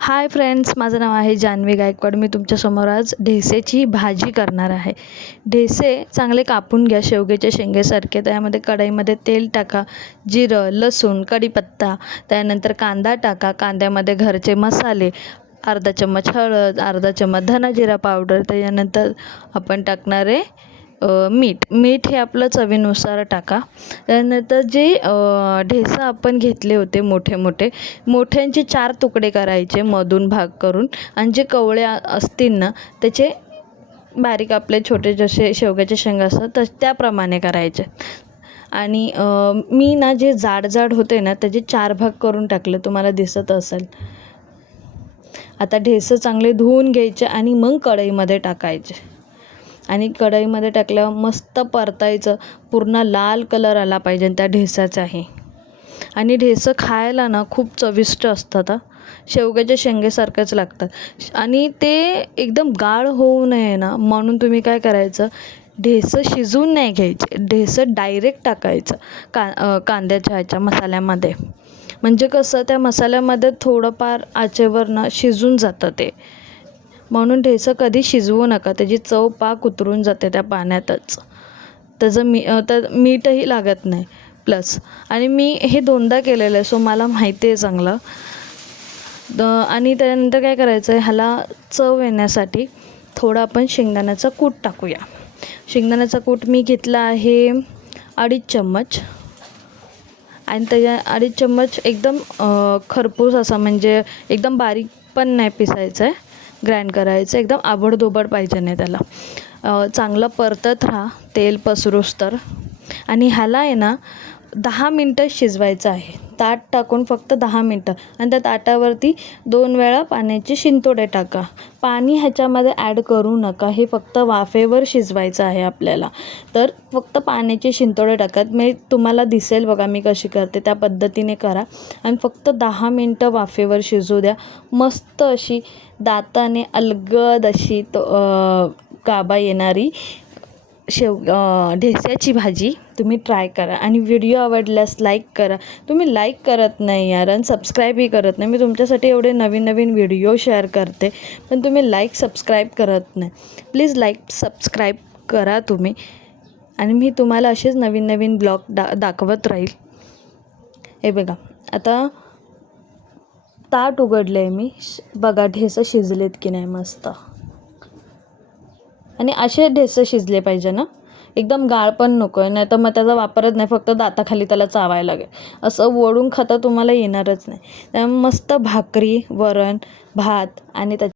Hi friends, माझं नाव आहे जान्हवी गायकवाड. मी तुमच्यासमोर आज ढेसेची भाजी करणार आहे. ढेसे चांगले कापून घ्या, शेवग्याच्या शेंगेसारखे. त्यामध्ये कढईमध्ये तेल टाका, जिरं, लसूण, कढीपत्ता, त्यानंतर कांदा टाका. कांद्यामध्ये घरचे मसाले, अर्धा चम्मच हळद, अर्धा चम्मच धना जिरा पावडर, त्याच्यानंतर आपण टाकणारे मीठ हे आपलं चवीनुसार टाका. त्यानंतर जे ढेसा आपण घेतले होते मोठ्यांचे 4 तुकडे करायचे मधून भाग करून, आणि जे कवळे असतील ना त्याचे बारीक आपले छोटे जसे शेवग्याचे शेंगा असतात त्याप्रमाणे करायचे. आणि मी ना जे जाड होते ना त्याचे 4 भाग करून टाकले, तुम्हाला दिसत असेल. आता ढेसं चांगले धुवून घ्यायचे आणि मग कढईमध्ये टाकायचे. आणि कढईमध्ये टाकल्यावर मस्त परतायचं, पूर्ण लाल कलर आला पाहिजे त्या ढेसाचाही. आणि ढेसं खायला ना खूप चविष्ट असतात. शेवग्याच्या शेंगेसारखंच लागतात. आणि ते एकदम गाळ होऊ नये ना म्हणून तुम्ही काय करायचं, ढेसं शिजवून नाही घ्यायचे, ढेसं डायरेक्ट टाकायचं कांद्याच्या ह्याच्या मसाल्यामध्ये. म्हणजे कसं त्या मसाल्यामध्ये थोडंफार आचेवर ना शिजून जातं ते. म्हणून ढेसं कधी शिजवू नका, त्याची चव पाक उतरून जाते त्या पाण्यातच. त्याचं मीठही लागत नाही प्लस. आणि मी हे 2दा केलेलं आहे, सो मला माहिती आहे चांगलं. आणि त्यानंतर काय करायचं आहे, ह्याला चव येण्यासाठी थोडं आपण शेंगदाण्याचा कूट टाकूया. शेंगदाण्याचा कूट मी घेतला आहे 2.5 चम्मच. आणि त्याच्या 2.5 चम्मच एकदम खरपूस असा, म्हणजे एकदम बारीक पण नाही पिसायचं आहे, ग्राइंड करायचं, एकदम आबडधोबड पाहिजे नाही त्याला. चांगलं परतत राहा तेल पसरूस तर. आणि ह्याला आहे ना 10 मिनटं शिजवायचं आहे. ताट टाकून फक्त 10 मिनटं. आणि त्या ताटावरती 2 वेळा पाण्याचे शिंतोडे टाका. पाणी ह्याच्यामध्ये ॲड करू नका, हे फक्त वाफेवर शिजवायचं आहे आपल्याला. तर फक्त पाण्याचे शिंतोडे टाकत मी तुम्हाला दिसेल बघा मी कशी करते, त्या पद्धतीने करा. आणि फक्त 10 मिनटं वाफेवर शिजू द्या. मस्त अशी दाताने अलगद अशी गाभा येणारी ढेस्याची भाजी तुम्ही ट्राय करा. आणि व्हिडिओ आवडल्यास लाईक करा. तुम्ही लाईक करत नाही यार, आणि सबस्क्राईबही करत नाही. मी तुमच्यासाठी एवढे नवीन व्हिडिओ शेअर करते, पण तुम्ही लाईक सबस्क्राईब करत नाही. प्लीज लाईक सबस्क्राईब करा तुम्ही. आणि मी तुम्हाला असेच नवीन ब्लॉग दाखवत राहील. हे बघा, आता ताट उघडलं आहे मी. बघा ढेसं शिजलेत की नाही मस्त. आणि असे ढेसं शिजले पाहिजे ना, एकदम गाळ पण नको आहे, नाही तर मग त्याचा वापरच नाही, फक्त दाताखाली त्याला चावायला लागेल. असं वळून खाता तुम्हाला येणारच नाही. त्यामुळे मस्त भाकरी, वरण, भात आणि